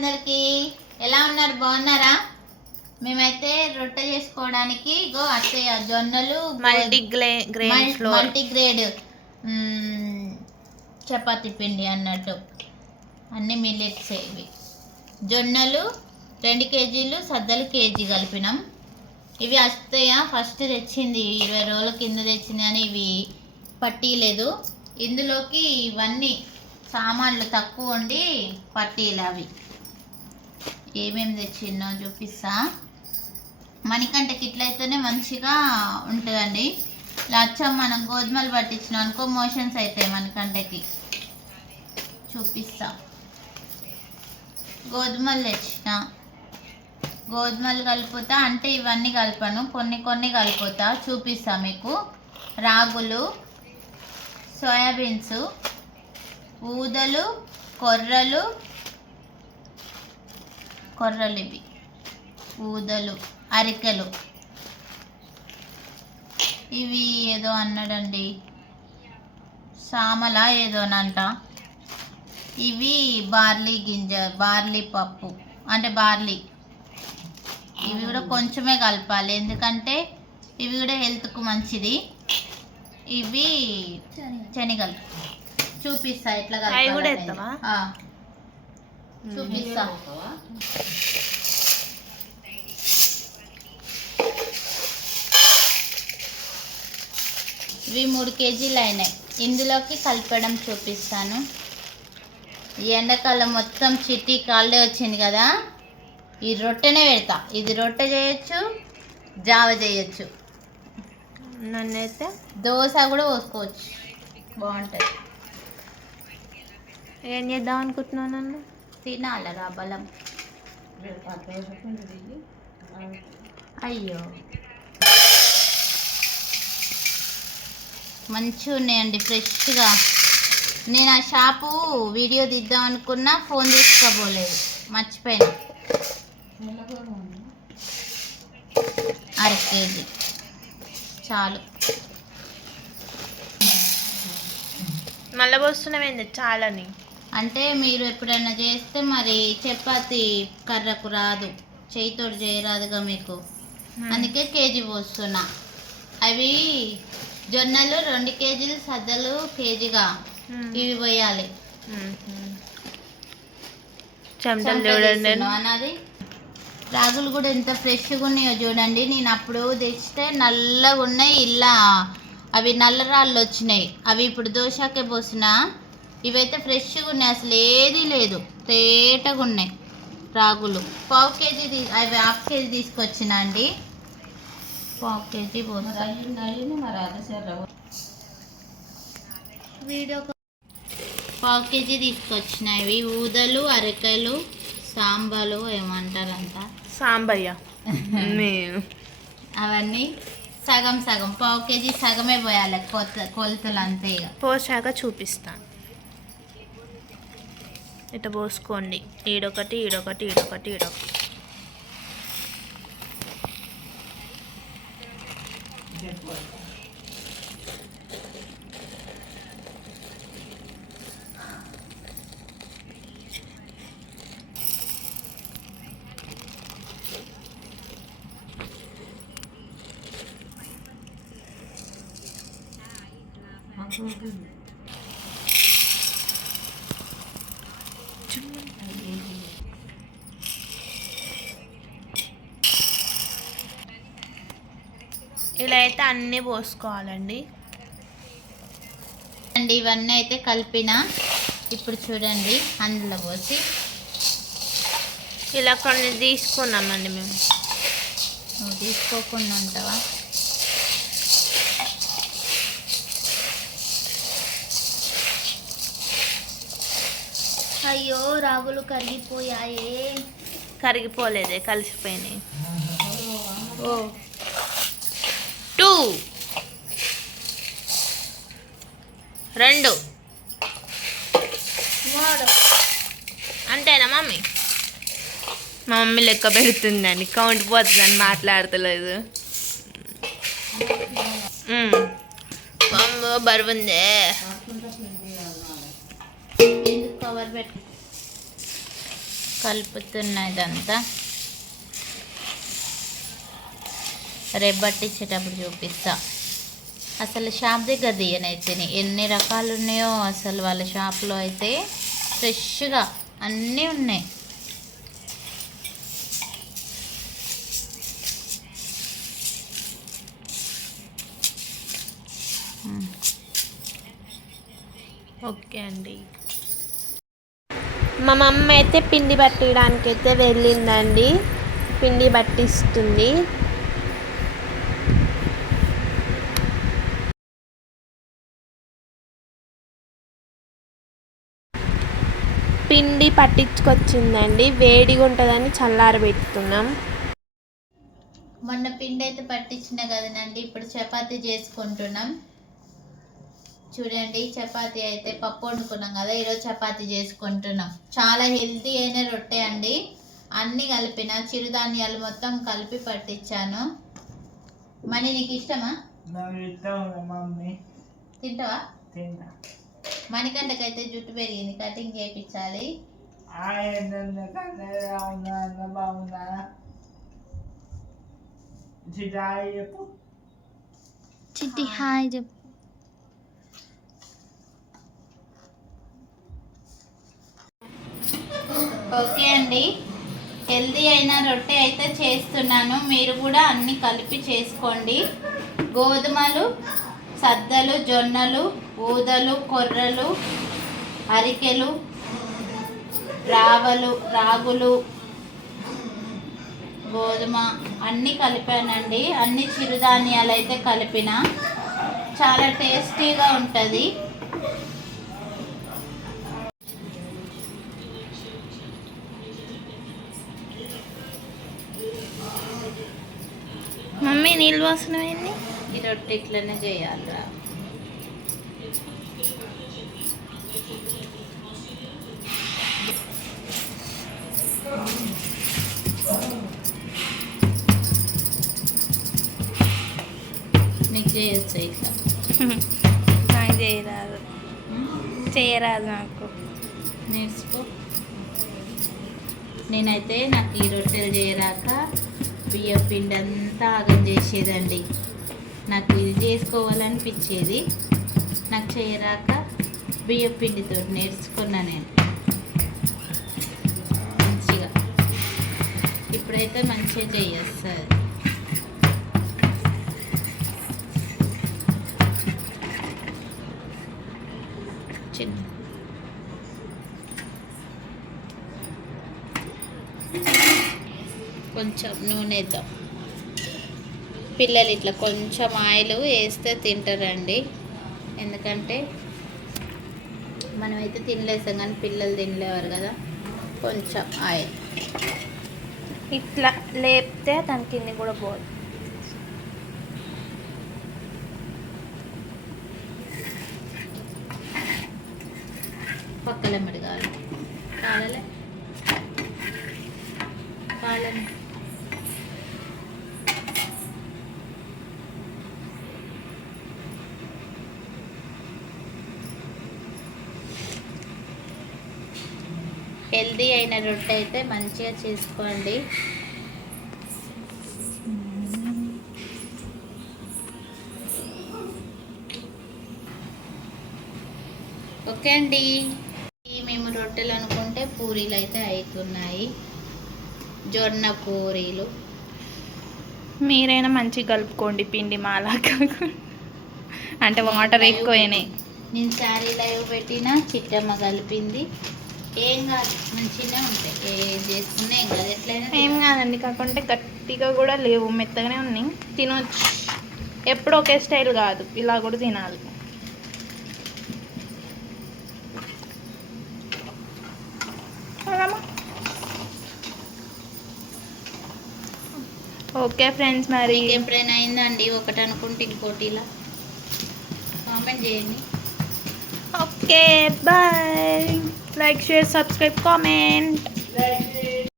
అందరికి ఎలా ఉన్నారు? బాగున్నారా? మేమైతే రొట్టె చేసుకోవడానికి గో అత్తయ్య జొన్నలు మల్టీ గ్లే గ్రెయిన్ మల్- ఫ్లోర్ మల్టీగ్రేడ్ మ్మ్, చపాతీ పిండి అన్నట్టు. అన్ని మిల్లెట్స్ ఇవి. జొన్నలు రెండు కేజీలు సద్దలు కేజీ కలిపినాం. ఇవి అత్తయ్య ఫస్ట్ తెచ్చింది ఇరవై రోజుల కింద తెచ్చింది అని ఇవి పట్టీలేదు ఇందులోకి ఇవన్నీ సామాన్లు తక్కువ ఉండి పట్టీలు అవి. ఏమేమి తెచ్చిందో చూపిస్తా. మణికంటకి ఇట్లయితేనే మంచిగా ఉంటుందండి. లచ్చం మనం గోధుమలు పట్టించినాం అనుకో మోషన్స్ అవుతాయి మనకంటకి చూపిస్తా. గోధుమలు తెచ్చిన. గోధుమలు కలుపుతా అంటే ఇవన్నీ కలపను. కొన్ని కొన్ని కలుపుతా చూపిస్తా మీకు. రాగులు సోయాబీన్స్ ఊదలు కొర్రలు కొర్రలు ఇవి ఊదలు అరికెలు. ఇవి ఏదో అన్నాడండి. సామల ఏదోనంట. ఇవి బార్లీ గింజ బార్లీ పప్పు. అంటే బార్లీ. ఇవి కూడా కొంచెమే కలపాలి. ఎందుకంటే ఇవి కూడా హెల్త్కు మంచిది. ఇవి శనగలు. చూపిస్తా ఎట్లా కలపాలి? ఆ. చూపిస్తా. ఇవి మూడు కేజీలు అయినాయి. ఇందులోకి కలపడం చూపిస్తాను. ఈ ఎండాకాలం మొత్తం చిట్టి కాళ్ళే వచ్చింది కదా? ఈ రొట్టెనే పెడతా. ఇది రొట్టె చేయొచ్చు జావ చేయొచ్చు. నన్నైతే దోశ కూడా పోసుకోవచ్చు. బాగుంటుంది. ఏం చేద్దాం అనుకుంటున్నావు నన్ను? తినాలరా బలం. అయ్యో. మంచిగా ఉన్నాయండి ఫ్రెష్గా. నేను ఆ షాపు వీడియో తీద్దాం అనుకున్నా ఫోన్ తీసుకోబోలేదు. మర్చిపోయినా. అర కేజీ. చాలు. మళ్ళీ పోస్తున్నామేంది చాలని. అంటే మీరు ఎప్పుడైనా చేస్తే మరి చపాతి కర్రకు రాదు. చేయితోటి చేయరాదుగా మీకు. అందుకే కేజీ పోస్తున్నా. అవి జొన్నలు రెండు కేజీలు సద్దలు కేజీగా. ఇవి పోయాలి. మ్మ్. చెమటలు చూడండి. అన్నది రాగులు కూడా ఎంత ఫ్రెష్గా ఉన్నాయో చూడండి. నేను అప్పుడు తెచ్చితే నల్లగా ఉన్నాయి ఇలా. అవి నల్ల రాళ్ళు వచ్చినాయి. అవి ఇప్పుడు దోశకే పోసిన. ఇవైతే ఫ్రెష్గా ఉన్నాయి అసలు ఏది లేదు. తేటగా ఉన్నాయి రాగులు. పావు కేజీ అవి హాఫ్ కేజీ తీసుకొచ్చిన అండి. పావు కేజీ పోస్తా. వీడియో పావు కేజీ తీసుకొచ్చిన ఇవి ఊదలు అరకాయలు సాంబాలు ఏమంటారంట? సాంబయ్య. నేను అవన్నీ సగం సగం. పావు కేజీ సగమే పోయాలి కొత్త కొలతలు అంతే ఇక పోసాక చూపిస్తాను ఇట్లా పోసుకోండి. ఈడొకటి ఈడొకటి ఈడొకటి ఈడొకటి. ఇలా అయితే అన్నీ పోసుకోవాలండి. అండి ఇవన్నీ అయితే కలిపిన ఇప్పుడు చూడండి అందులో పోసి. ఇలా కొన్ని తీసుకున్నామండి మేము. నువ్వు తీసుకోకుండా ఉంటావా? అయ్యో రాగులు కరిగిపోయాయే. కరిగిపోలేదే కలిసిపోయినాయి. ఓ. టూ. రెండు. అంతేనా మమ్మీ? మా మమ్మీ లెక్క పెడుతుందని కౌంట్ పోతుందని మాట్లాడతలేదు. బరువుందే కవర్ పెట్టు కలుపుతున్నా ఇదంతా రేపు పట్టించేటప్పుడు చూపిస్తా. అసలు షాప్ దగ్గర తీయనైతే ఎన్ని రకాలు ఉన్నాయో అసలు వాళ్ళ షాప్లో అయితే ఫ్రెష్గా అన్నీ ఉన్నాయి. ఓకే అండి. మా మమ్మ అయితే పిండి పట్టడానికి అయితే వెళ్ళిందండి. పిండి పట్టిస్తుంది. పిండి పట్టించుకొచ్చిందండి. వేడిగా ఉంటుందని చల్లారబెట్టుతున్నాం మొన్న పిండి అయితే పట్టించిన కదనండి. ఇప్పుడు చపాతీ చేసుకుంటున్నాం. చూడండి చపాతీ అయితే పప్పు వండుకున్నాం కదా ఈరోజు చపాతీ చేసుకుంటున్నాం. చాలా హెల్తీ అయిన రొట్టె అండి. అన్నీ కలిపిన చిరుధాన్యాలు మొత్తం కలిపి పట్టించాను. మనీ నీకు ఇష్టమా? తింటావా? మణికంటకైతే జుట్టు పెరిగింది కటింగ్ చేయించాలి చిట్టి హాయ్ చెప్పు. ఓకే అండి. హెల్దీ అయిన రొట్టె అయితే చేస్తున్నాను. మీరు కూడా అన్ని కలిపి చేసుకోండి. గోధుమలు సద్దలు జొన్నలు ఊదలు కొర్రలు అరికెలు రావలు రాగులు గోధుమ అన్నీ కలిపానండి. అన్ని చిరుధాన్యాలు అయితే కలిపిన. చాలా టేస్టీగా ఉంటుంది. మమ్మీ నీళ్ళు వస్తున్నాయండి ఈ రొట్టె ఇట్లనే చేయాలిరా. నీకు చేయొచ్చు ఇట్లా? నాకు చేయరాదు. చేయరాదు నాకు. నేర్చుకో. నేనైతే నాకు ఈ రొట్టెలు చేయరాక బియ్య పిండి అంతా ఆగం చేసేదండి. నాకు ఇది చేసుకోవాలనిపించేది. నాకు చేయరాక బియ్యం పిండితో నేర్చుకున్నా నేను. మంచిగా. ఇప్పుడైతే మంచిగా చేయొస్తుంది కొంచెం నూనె వేద్దాం పిల్లలు ఇట్లా కొంచెం ఆయిల్ వేస్తే తింటారండి. ఎందుకంటే మనమైతే తినలేసాం కానీ పిల్లలు తినలేవారు కదా. కొంచెం ఆయిల్. ఇట్లా లేపితే దాని కింద కూడా పోదు. పక్కల మడి కావాలి? కాలలే హెల్దీ అయిన రొట్టె అయితే మంచిగా చేసుకోండి. ఓకే అండి. మేము రొట్టెలు అనుకుంటే పూరీలు అయితే అవుతున్నాయి జొన్న పూరీలు. మీరైనా మంచిగా కలుపుకోండి పిండి మాలా అంటే వాటర్ ఎక్కువైనాయి. నేను శారీ లైవ్ పెట్టిన చిట్టమ్మ కలిపింది. ఏం కాదు మంచిగానే ఉంటాయి. ఏం చేసుకున్నా ఏం కాదు ఎట్లయినా ఏం కాదండి కాకుంటే గట్టిగా కూడా లేవు మెత్తగానే ఉన్నాయి. తినొచ్చు. ఎప్పుడు ఒకే స్టైల్ కాదు ఇలా కూడా తినాలి. ఓకే ఫ్రెండ్స్ మరి. ఎప్పుడైనా అయిందండి? ఒకటి అనుకుంటే ఇంకోటి ఇలా కామెంట్ చేయండి. Okay bye. like, share, subscribe, comment. Like.